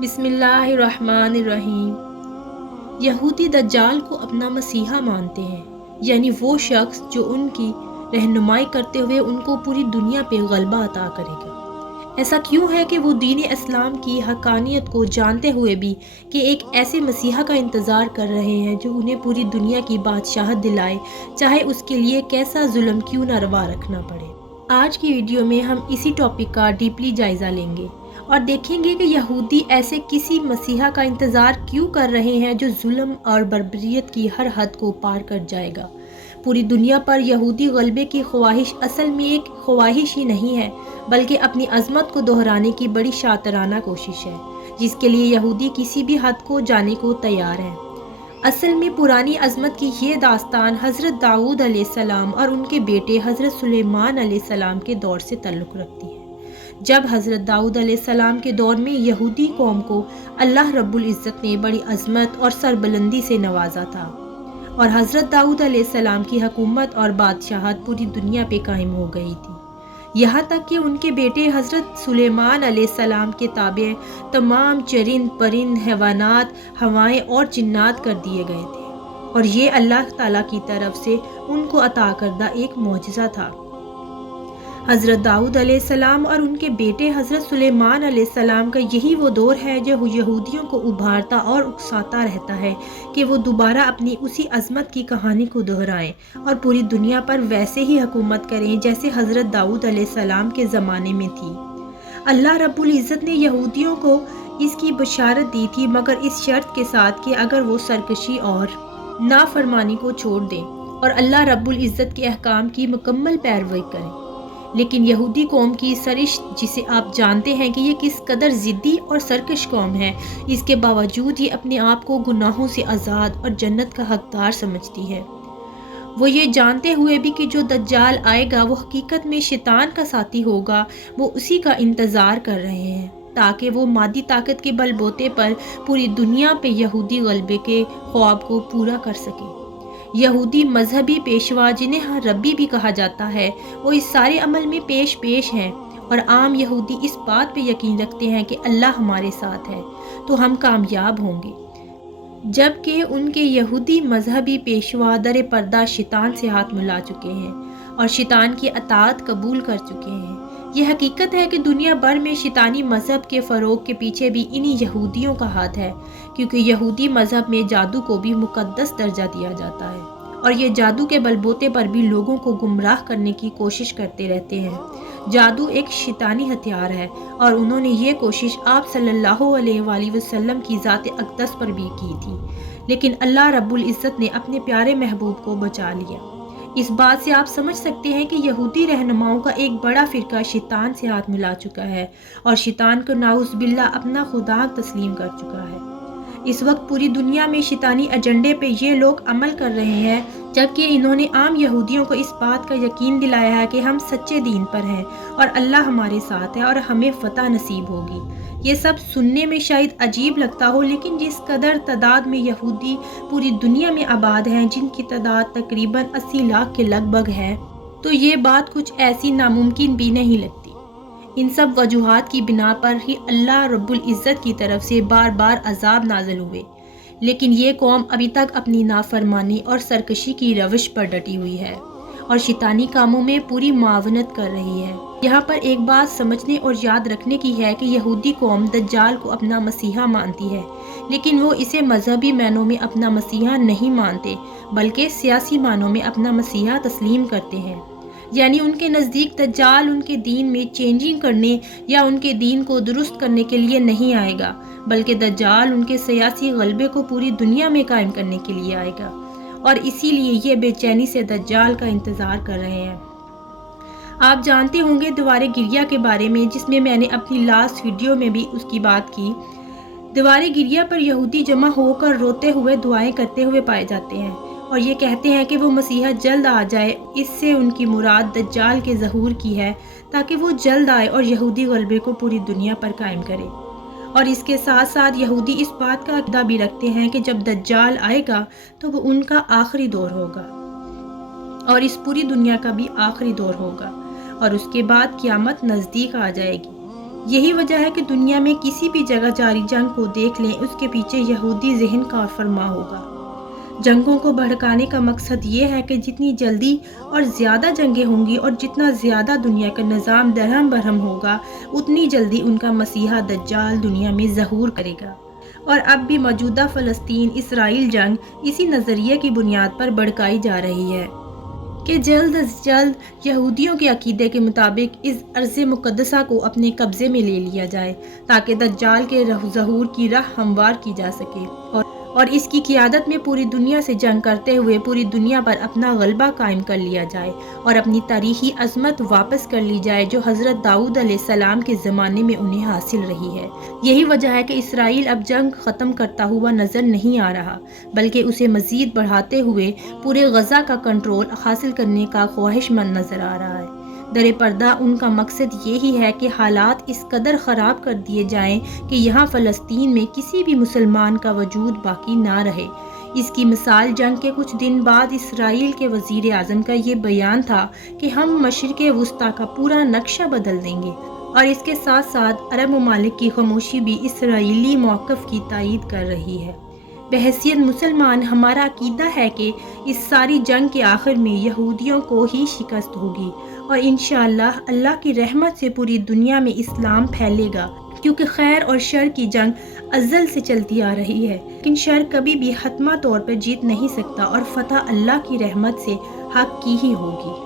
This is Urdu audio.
بسم اللہ الرحمن الرحیم۔ یہودی دجال کو اپنا مسیحا مانتے ہیں، یعنی وہ شخص جو ان کی رہنمائی کرتے ہوئے ان کو پوری دنیا پہ غلبہ عطا کرے گا۔ ایسا کیوں ہے کہ وہ دین اسلام کی حقانیت کو جانتے ہوئے بھی کہ ایک ایسے مسیحا کا انتظار کر رہے ہیں جو انہیں پوری دنیا کی بادشاہت دلائے، چاہے اس کے لیے کیسا ظلم کیوں نہ روا رکھنا پڑے۔ آج کی ویڈیو میں ہم اسی ٹاپک کا ڈیپلی جائزہ لیں گے اور دیکھیں گے کہ یہودی ایسے کسی مسیحا کا انتظار کیوں کر رہے ہیں جو ظلم اور بربریت کی ہر حد کو پار کر جائے گا۔ پوری دنیا پر یہودی غلبے کی خواہش اصل میں ایک خواہش ہی نہیں ہے، بلکہ اپنی عظمت کو دہرانے کی بڑی شاطرانہ کوشش ہے، جس کے لیے یہودی کسی بھی حد کو جانے کو تیار ہیں۔ اصل میں پرانی عظمت کی یہ داستان حضرت داؤد علیہ السلام اور ان کے بیٹے حضرت سلیمان علیہ السلام کے دور سے تعلق رکھتی ہے، جب حضرت داؤد علیہ السلام کے دور میں یہودی قوم کو اللہ رب العزت نے بڑی عظمت اور سربلندی سے نوازا تھا، اور حضرت داؤد علیہ السلام کی حکومت اور بادشاہت پوری دنیا پہ قائم ہو گئی تھی، یہاں تک کہ ان کے بیٹے حضرت سلیمان علیہ السلام کے تابع تمام چرند پرند حیوانات، ہوائیں اور جنات کر دیے گئے تھے، اور یہ اللہ تعالیٰ کی طرف سے ان کو عطا کردہ ایک معجزہ تھا۔ حضرت داؤد علیہ السلام اور ان کے بیٹے حضرت سلیمان علیہ السلام کا یہی وہ دور ہے جو یہودیوں کو ابھارتا اور اکساتا رہتا ہے کہ وہ دوبارہ اپنی اسی عظمت کی کہانی کو دہرائیں اور پوری دنیا پر ویسے ہی حکومت کریں جیسے حضرت داؤد علیہ السلام کے زمانے میں تھی۔ اللہ رب العزت نے یہودیوں کو اس کی بشارت دی تھی، مگر اس شرط کے ساتھ کہ اگر وہ سرکشی اور نافرمانی کو چھوڑ دیں اور اللہ رب العزت کے احکام کی مکمل پیروی کریں۔ لیکن یہودی قوم کی سرشت، جسے آپ جانتے ہیں کہ یہ کس قدر ضدی اور سرکش قوم ہے، اس کے باوجود یہ اپنے آپ کو گناہوں سے آزاد اور جنت کا حقدار سمجھتی ہے۔ وہ یہ جانتے ہوئے بھی کہ جو دجال آئے گا وہ حقیقت میں شیطان کا ساتھی ہوگا، وہ اسی کا انتظار کر رہے ہیں تاکہ وہ مادی طاقت کے بل بوتے پر پوری دنیا پہ یہودی غلبے کے خواب کو پورا کر سکے۔ یہودی مذہبی پیشوا، جنہیں ربی بھی کہا جاتا ہے، وہ اس سارے عمل میں پیش ہیں، اور عام یہودی اس بات پہ یقین رکھتے ہیں کہ اللہ ہمارے ساتھ ہے تو ہم کامیاب ہوں گے، جبکہ ان کے یہودی مذہبی پیشوا در پردہ شیطان سے ہاتھ ملا چکے ہیں اور شیطان کی اطاعت قبول کر چکے ہیں۔ یہ حقیقت ہے کہ دنیا بھر میں شیطانی مذہب کے فروغ کے پیچھے بھی انہی یہودیوں کا ہاتھ ہے، کیونکہ یہودی مذہب میں جادو کو بھی مقدس درجہ دیا جاتا ہے، اور یہ جادو کے بلبوتے پر بھی لوگوں کو گمراہ کرنے کی کوشش کرتے رہتے ہیں۔ جادو ایک شیطانی ہتھیار ہے، اور انہوں نے یہ کوشش آپ صلی اللہ علیہ وآلہ وسلم کی ذات اقدس پر بھی کی تھی، لیکن اللہ رب العزت نے اپنے پیارے محبوب کو بچا لیا۔ اس بات سے آپ سمجھ سکتے ہیں کہ یہودی رہنماؤں کا ایک بڑا فرقہ شیطان سے ہاتھ ملا چکا ہے اور شیطان کو نعوذ باللہ اپنا خدا تسلیم کر چکا ہے۔ اس وقت پوری دنیا میں شیطانی ایجنڈے پہ یہ لوگ عمل کر رہے ہیں، جبکہ انہوں نے عام یہودیوں کو اس بات کا یقین دلایا ہے کہ ہم سچے دین پر ہیں اور اللہ ہمارے ساتھ ہے اور ہمیں فتح نصیب ہوگی۔ یہ سب سننے میں شاید عجیب لگتا ہو، لیکن جس قدر تعداد میں یہودی پوری دنیا میں آباد ہیں، جن کی تعداد تقریباً 80 لاکھ کے لگ بھگ ہے، تو یہ بات کچھ ایسی ناممکن بھی نہیں لگتی۔ ان سب وجوہات کی بنا پر ہی اللہ رب العزت کی طرف سے بار بار عذاب نازل ہوئے، لیکن یہ قوم ابھی تک اپنی نافرمانی اور سرکشی کی روش پر ڈٹی ہوئی ہے اور شیطانی کاموں میں پوری معاونت کر رہی ہے۔ یہاں پر ایک بات سمجھنے اور یاد رکھنے کی ہے کہ یہودی قوم دجال کو اپنا مسیحا مانتی ہے، لیکن وہ اسے مذہبی معنوں میں اپنا مسیحا نہیں مانتے، بلکہ سیاسی معنوں میں اپنا مسیحا تسلیم کرتے ہیں۔ یعنی ان کے نزدیک دجال ان کے دین میں چینجنگ کرنے یا ان کے دین کو درست کرنے کے لیے نہیں آئے گا، بلکہ دجال ان کے سیاسی غلبے کو پوری دنیا میں قائم کرنے کے لیے آئے گا، اور اسی لیے یہ بے چینی سے دجال کا انتظار کر رہے ہیں۔ آپ جانتے ہوں گے دیوار گریہ کے بارے میں، جس میں میں نے اپنی لاسٹ ویڈیو میں بھی اس کی بات کی۔ دیوار گریہ پر یہودی جمع ہو کر روتے ہوئے دعائیں کرتے ہوئے پائے جاتے ہیں اور یہ کہتے ہیں کہ وہ مسیحا جلد آ جائے۔ اس سے ان کی مراد دجال کے ظہور کی ہے، تاکہ وہ جلد آئے اور یہودی غلبے کو پوری دنیا پر قائم کرے۔ اور اس کے ساتھ ساتھ یہودی اس بات کا عقیدہ بھی رکھتے ہیں کہ جب دجال آئے گا تو وہ ان کا آخری دور ہوگا اور اس پوری دنیا کا بھی آخری دور ہوگا، اور اس کے بعد قیامت نزدیک آ جائے گی۔ یہی وجہ ہے کہ دنیا میں کسی بھی جگہ جاری جنگ کو دیکھ لیں، اس کے پیچھے یہودی ذہن کار فرما ہوگا۔ جنگوں کو بھڑکانے کا مقصد یہ ہے کہ جتنی جلدی اور زیادہ جنگیں ہوں گی اور جتنا زیادہ دنیا کا نظام درہم برہم ہوگا، اتنی جلدی ان کا مسیحا دجال دنیا میں ظہور کرے گا۔ اور اب بھی موجودہ فلسطین اسرائیل جنگ اسی نظریے کی بنیاد پر بھڑکائی جا رہی ہے کہ جلد از جلد یہودیوں کے عقیدے کے مطابق اس ارض مقدسہ کو اپنے قبضے میں لے لیا جائے تاکہ دجال کے ظہور کی راہ ہموار کی جا سکے، اور اس کی قیادت میں پوری دنیا سے جنگ کرتے ہوئے پوری دنیا پر اپنا غلبہ قائم کر لیا جائے اور اپنی تاریخی عظمت واپس کر لی جائے جو حضرت داؤد علیہ السلام کے زمانے میں انہیں حاصل رہی ہے۔ یہی وجہ ہے کہ اسرائیل اب جنگ ختم کرتا ہوا نظر نہیں آ رہا، بلکہ اسے مزید بڑھاتے ہوئے پورے غزہ کا کنٹرول حاصل کرنے کا خواہش مند نظر آ رہا ہے۔ در پردہ ان کا مقصد یہی ہے کہ حالات اس قدر خراب کر دیے جائیں کہ یہاں فلسطین میں کسی بھی مسلمان کا وجود باقی نہ رہے۔ اس کی مثال جنگ کے کچھ دن بعد اسرائیل کے وزیر اعظم کا یہ بیان تھا کہ ہم مشرق وسطیٰ کا پورا نقشہ بدل دیں گے، اور اس کے ساتھ ساتھ عرب ممالک کی خاموشی بھی اسرائیلی موقف کی تائید کر رہی ہے۔ بحیثیت مسلمان ہمارا عقیدہ ہے کہ اس ساری جنگ کے آخر میں یہودیوں کو ہی شکست ہوگی، اور انشاءاللہ اللہ کی رحمت سے پوری دنیا میں اسلام پھیلے گا، کیونکہ خیر اور شر کی جنگ ازل سے چلتی آ رہی ہے، لیکن شر کبھی بھی حتمی طور پر جیت نہیں سکتا اور فتح اللہ کی رحمت سے حق کی ہی ہوگی۔